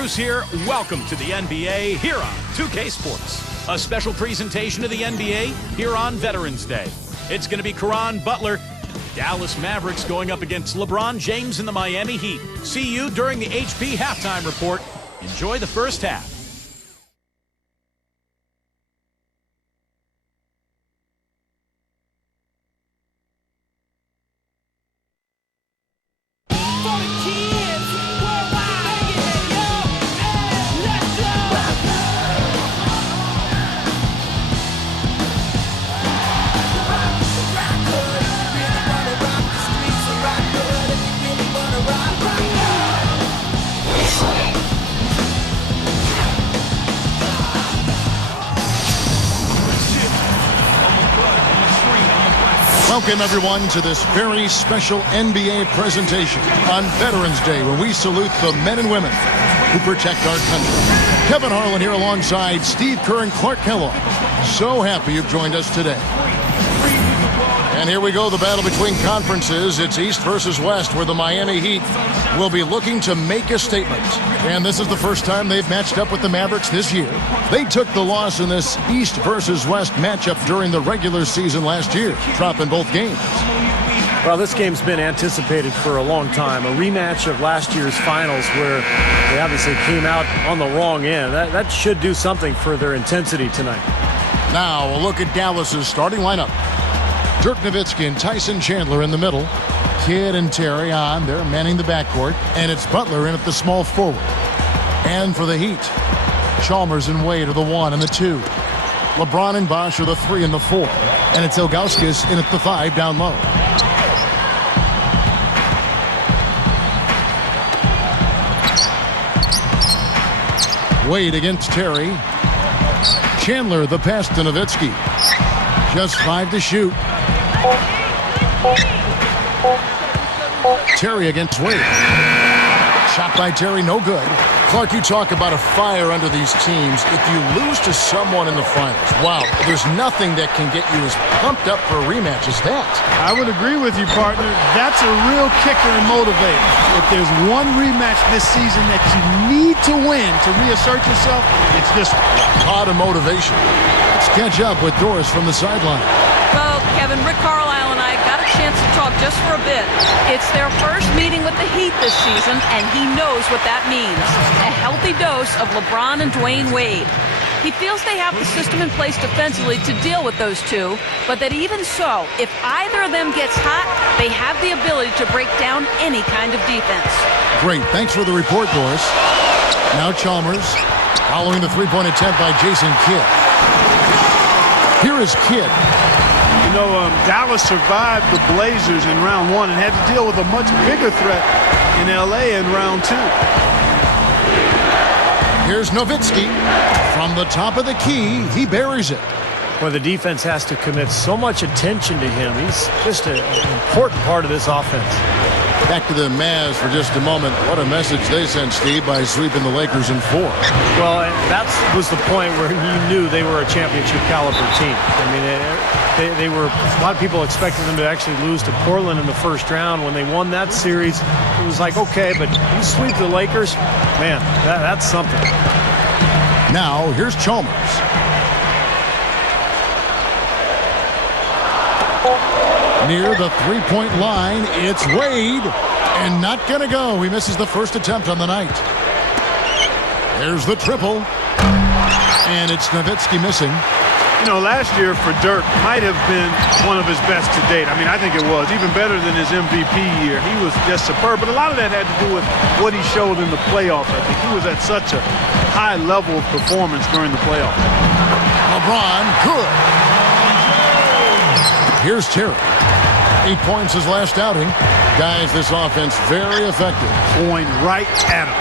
Bruce here. Welcome to the NBA here on 2K Sports. A special presentation of the NBA here on Veterans Day. It's going to be Caron Butler, Dallas Mavericks going up against LeBron James and the Miami Heat. See you during the HP Halftime Report. Enjoy the first half. Welcome, everyone, to this very special NBA presentation on Veterans Day, when we salute the men and women who protect our country. Kevin Harlan here alongside Steve Kerr and Clark Kellogg. So happy you've joined us today. And here we go, the battle between conferences. It's East versus West, where the Miami Heat will be looking to make a statement. And this is the first time they've matched up with the Mavericks this year. They took the loss in this East versus West matchup during the regular season last year, dropping both games. Well, this game's been anticipated for a long time. A rematch of last year's finals where they obviously came out on the wrong end. That should do something for their intensity tonight. Now, a look at Dallas's starting lineup. Dirk Nowitzki and Tyson Chandler in the middle. Kidd and Terry on. They're manning the backcourt. And it's Butler in at the small forward. And for the Heat, Chalmers and Wade are the 1 and the 2. LeBron and Bosh are the 3 and the 4. And it's Ilgauskas in at the 5 down low. Wade against Terry. Chandler the pass to Nowitzki. Just 5 to shoot. Terry against Wade. Shot by Terry, no good. Clark, you talk about a fire under these teams. If you lose to someone in the finals, wow, there's nothing that can get you as pumped up for a rematch as that. I would agree with you, partner. That's a real kicker and motivator. If there's one rematch this season that you need to win to reassert yourself, it's this one. A lot of motivation. Let's catch up with Doris from the sideline. Well, Kevin, Rick Carlisle and I got a chance to talk just for a bit. It's their first meeting with the Heat this season, and he knows what that means. A healthy dose of LeBron and Dwayne Wade. He feels they have the system in place defensively to deal with those two, but that even so, if either of them gets hot, they have the ability to break down any kind of defense. Great. Thanks for the report, Doris. Now Chalmers, following the three-point attempt by Jason Kidd. Here is Kidd. You know, Dallas survived the Blazers in round 1 and had to deal with a much bigger threat in L.A. in round 2. Here's Nowitzki. From the top of the key, he buries it. Well, the defense has to commit so much attention to him. He's just an important part of this offense. Back to the Mavs for just a moment. What a message they sent, Steve, by sweeping the Lakers in 4. Well, that was the point where you knew they were a championship caliber team. I mean, they were, a lot of people expected them to actually lose to Portland in the first round. When they won that series, it was like, okay, but you sweep the Lakers, man, that's something. Now, here's Chalmers. Near the three-point line, it's Wade, and not gonna go. He misses the first attempt on the night. There's the triple, and it's Nowitzki missing. You know, last year for Dirk might have been one of his best to date. I mean, I think it was even better than his MVP year. He was just superb, but a lot of that had to do with what he showed in the playoffs. I think he was at such a high level of performance during the playoffs. LeBron, good. Here's Terry. 8 points his last outing. Guys, this offense very effective. Going right at him.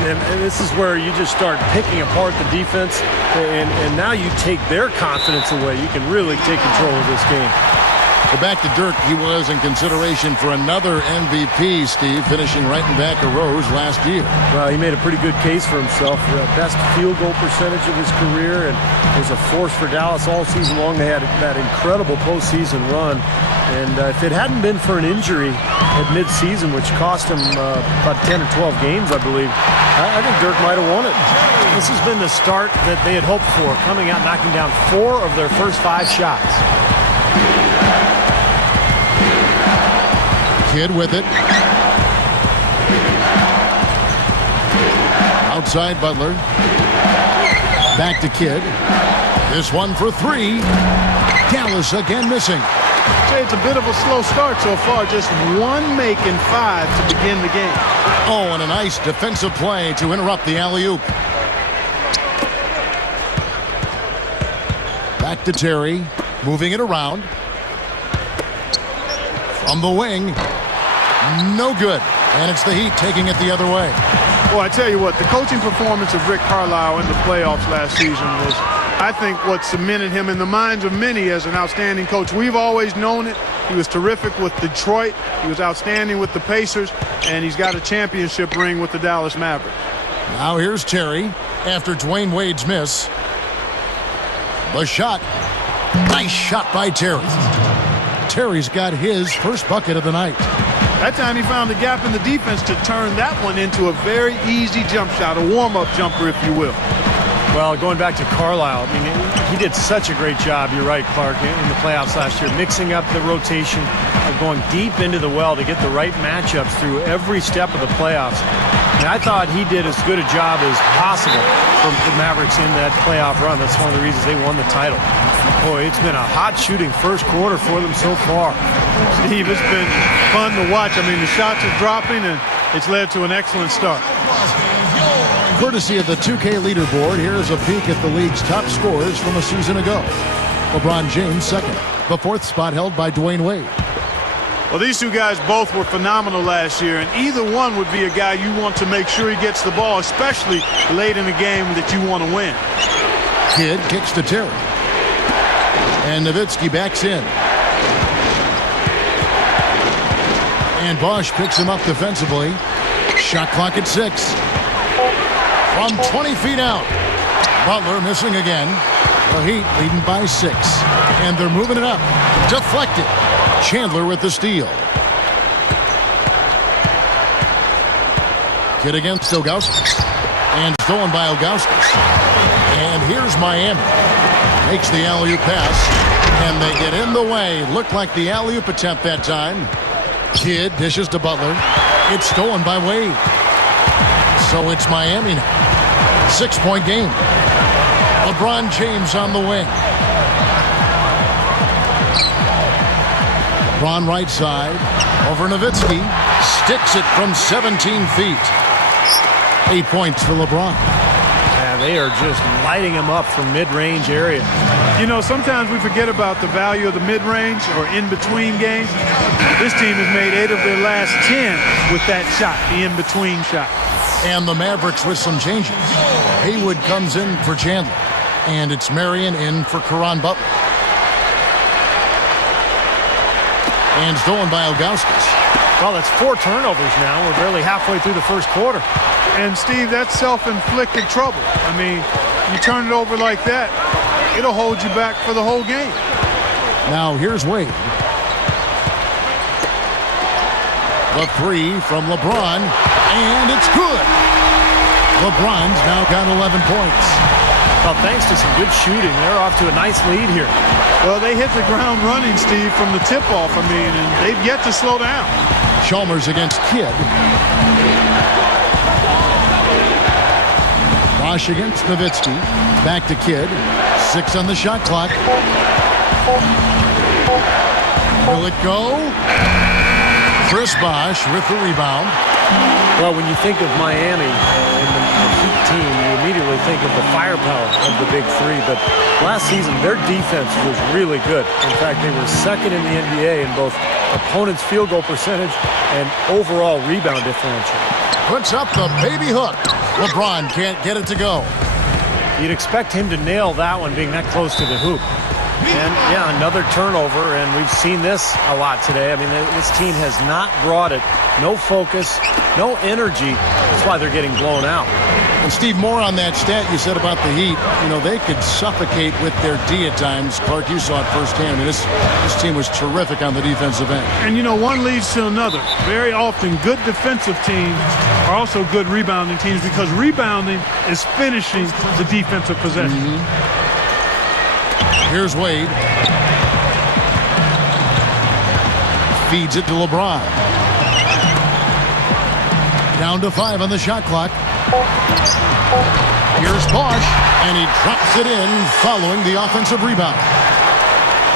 And this is where you just start picking apart the defense, and now you take their confidence away. You can really take control of this game. But back to Dirk, he was in consideration for another MVP, Steve, finishing right in back of Rose last year. Well, he made a pretty good case for himself. Best field goal percentage of his career, and was a force for Dallas all season long. They had that incredible postseason run. And if it hadn't been for an injury at midseason, which cost him about 10 or 12 games, I believe, I think Dirk might have won it. This has been the start that they had hoped for, coming out knocking down 4 of their first 5 shots. Kidd with it. Outside Butler. Back to Kidd. This one for 3. Dallas again missing. It's a bit of a slow start so far. Just 1 make and 5 to begin the game. Oh, and a nice defensive play to interrupt the alley-oop. Back to Terry. Moving it around. From the wing. No good. And it's the Heat taking it the other way. Well, I tell you what, the coaching performance of Rick Carlisle in the playoffs last season was, I think, what cemented him in the minds of many as an outstanding coach. We've always known it. He was terrific with Detroit. He was outstanding with the Pacers. And he's got a championship ring with the Dallas Mavericks. Now here's Terry after Dwayne Wade's miss. The shot. Nice shot by Terry. Terry's got his first bucket of the night. That time he found a gap in the defense to turn that one into a very easy jump shot, a warm-up jumper, if you will. Well, going back to Carlisle, I mean, he did such a great job, you're right, Clark, in the playoffs last year, mixing up the rotation, going deep into the well to get the right matchups through every step of the playoffs. And I thought he did as good a job as possible for the Mavericks in that playoff run. That's one of the reasons they won the title. Boy, it's been a hot shooting first quarter for them so far. Steve, it's been fun to watch. I mean, the shots are dropping, and it's led to an excellent start. Courtesy of the 2K leaderboard, here's a peek at the league's top scorers from a season ago. LeBron James second. The 4th spot held by Dwayne Wade. Well, these two guys both were phenomenal last year, and either one would be a guy you want to make sure he gets the ball, especially late in the game that you want to win. Kidd kicks to Terry. And Nowitzki backs in. And Bosch picks him up defensively. Shot clock at 6. From 20 feet out. Butler missing again. The Heat leading by 6. And they're moving it up. Deflected. Chandler with the steal. Kidd against Ilgauskas. And stolen by Ilgauskas. And here's Miami. Makes the alley-oop pass. And they get in the way. Looked like the alley-oop attempt that time. Kidd dishes to Butler. It's stolen by Wade. So it's Miami now. 6-point game. LeBron James on the wing. LeBron right side. Over Nowitzki. Sticks it from 17 feet. 8 points for LeBron. Yeah, they are just lighting him up from mid-range area. You know, sometimes we forget about the value of the mid-range or in-between games. This team has made 8 of their last 10 with that shot, the in-between shot. And the Mavericks with some changes. Haywood comes in for Chandler. And it's Marion in for Caron Butler. And stolen by Ilgauskas. Well, that's 4 turnovers now. We're barely halfway through the first quarter. And, Steve, that's self-inflicted trouble. I mean, you turn it over like that, it'll hold you back for the whole game. Now here's Wade. The 3 from LeBron. And it's good. LeBron's now got 11 points. Well, thanks to some good shooting, they're off to a nice lead here. Well, they hit the ground running, Steve, from the tip-off, I mean, and they've yet to slow down. Chalmers against Kidd. Bosch against Nowitzki. Back to Kidd. 6 on the shot clock. Will it go? Chris Bosch with the rebound. Well, when you think of Miami and the Heat team, you immediately think of the firepower of the big 3. But last season, their defense was really good. In fact, they were second in the NBA in both opponent's field goal percentage and overall rebound differential. Puts up the baby hook. LeBron can't get it to go. You'd expect him to nail that one being that close to the hoop. And, yeah, another turnover, and we've seen this a lot today. I mean, this team has not brought it. No focus, no energy. That's why they're getting blown out. And, Steve, more on that stat you said about the Heat. You know, they could suffocate with their D at times. Clark, you saw it firsthand. I mean, this team was terrific on the defensive end. And, you know, one leads to another. Very often, good defensive teams are also good rebounding teams because rebounding is finishing the defensive possession. Here's Wade. Feeds it to LeBron. Down to 5 on the shot clock. Here's Bosch, and he drops it in following the offensive rebound.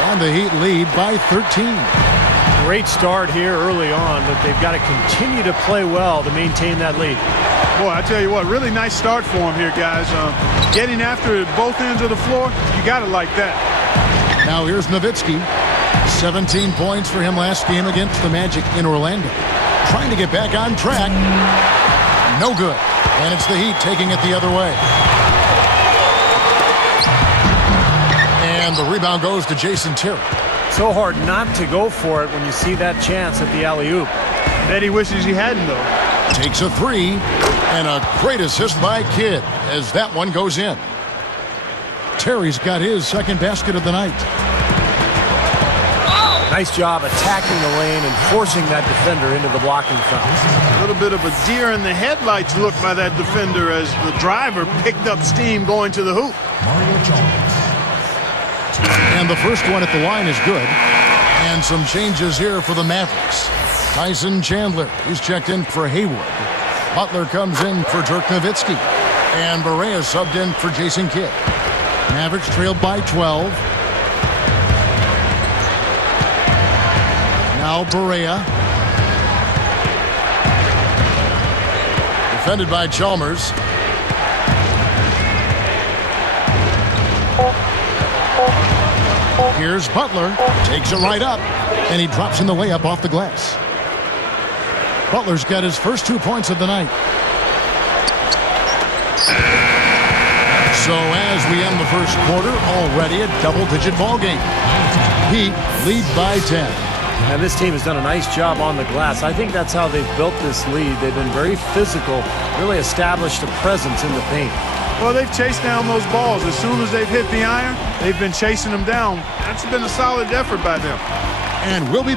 And the Heat lead by 13. Great start here early on, but they've got to continue to play well to maintain that lead. Boy, I tell you what, really nice start for him here, guys. Getting after both ends of the floor, you got to like that. Now here's Nowitzki. 17 points for him last game against the Magic in Orlando. Trying to get back on track. No good. And it's the Heat taking it the other way. And the rebound goes to Jason Terry. So hard not to go for it when you see that chance at the alley-oop. Bet he wishes he hadn't, though. Takes a 3, and a great assist by Kidd as that one goes in. Terry's got his second basket of the night. Nice job attacking the lane and forcing that defender into the blocking foul. A little bit of a deer in the headlights look by that defender as the driver picked up steam going to the hoop. And the first one at the line is good. And some changes here for the Mavericks. Tyson Chandler is checked in for Hayward. Butler comes in for Dirk Nowitzki. And Barea subbed in for Jason Kidd. Mavericks trailed by 12. Now Barea. Defended by Chalmers. Here's Butler. Takes it right up. And he drops in the layup off the glass. Butler's got his first 2 points of the night. So as we end the first quarter, already a double-digit ball game. Heat lead by 10. And this team has done a nice job on the glass. I think that's how they've built this lead. They've been very physical, really established a presence in the paint. Well, they've chased down those balls. As soon as they've hit the iron, they've been chasing them down. That's been a solid effort by them. And we'll be...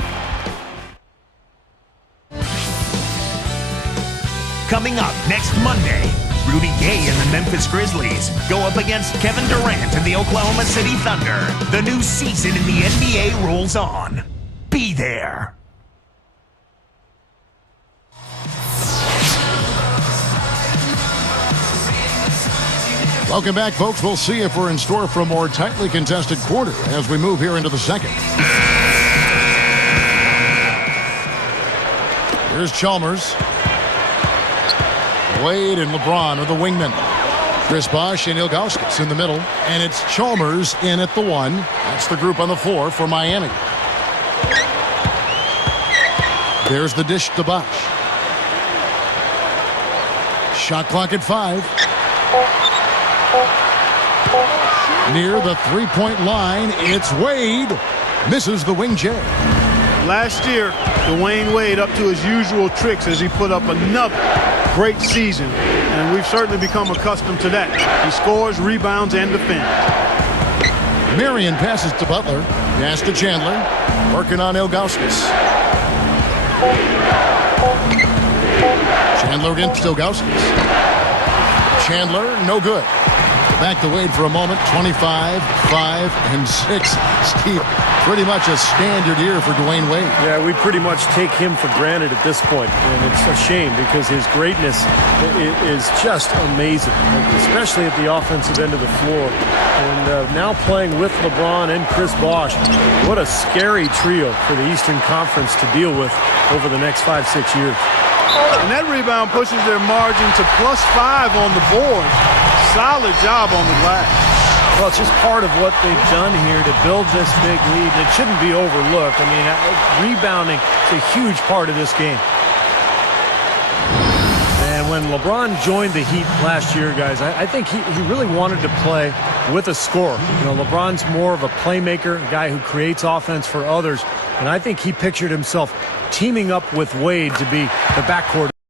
Coming up next Monday, Rudy Gay and the Memphis Grizzlies go up against Kevin Durant and the Oklahoma City Thunder. The new season in the NBA rolls on. Be there. Welcome back, folks. We'll see if we're in store for a more tightly contested quarter as we move here into the second. Here's Chalmers. Wade and LeBron are the wingmen. Chris Bosh and Ilgauskas in the middle. And it's Chalmers in at the 1. That's the group on the floor for Miami. There's the dish to Bosh. Shot clock at 5. Near the three-point line, it's Wade. Misses the wing J. Last year, Dwayne Wade up to his usual tricks as he put up another great season. And we've certainly become accustomed to that. He scores, rebounds, and defends. Marion passes to Butler. Pass to Chandler. Working on Ilgauskas. Chandler against Ilgauskas. Chandler, no good. Back to Wade for a moment. 25, 5, and 6. Steve, pretty much a standard year for Dwayne Wade. Yeah, we pretty much take him for granted at this point, and it's a shame because his greatness is just amazing, especially at the offensive end of the floor. And now playing with LeBron and Chris Bosh, what a scary trio for the Eastern Conference to deal with over the next 5-6 years. And that rebound pushes their margin to +5 on the board. Solid job on the glass. Well, it's just part of what they've done here to build this big lead. It shouldn't be overlooked. I mean, rebounding is a huge part of this game. And when LeBron joined the Heat last year, guys, I think he really wanted to play with a scorer. LeBron's more of a playmaker, a guy who creates offense for others. And I think he pictured himself teaming up with Wade to be the backcourt.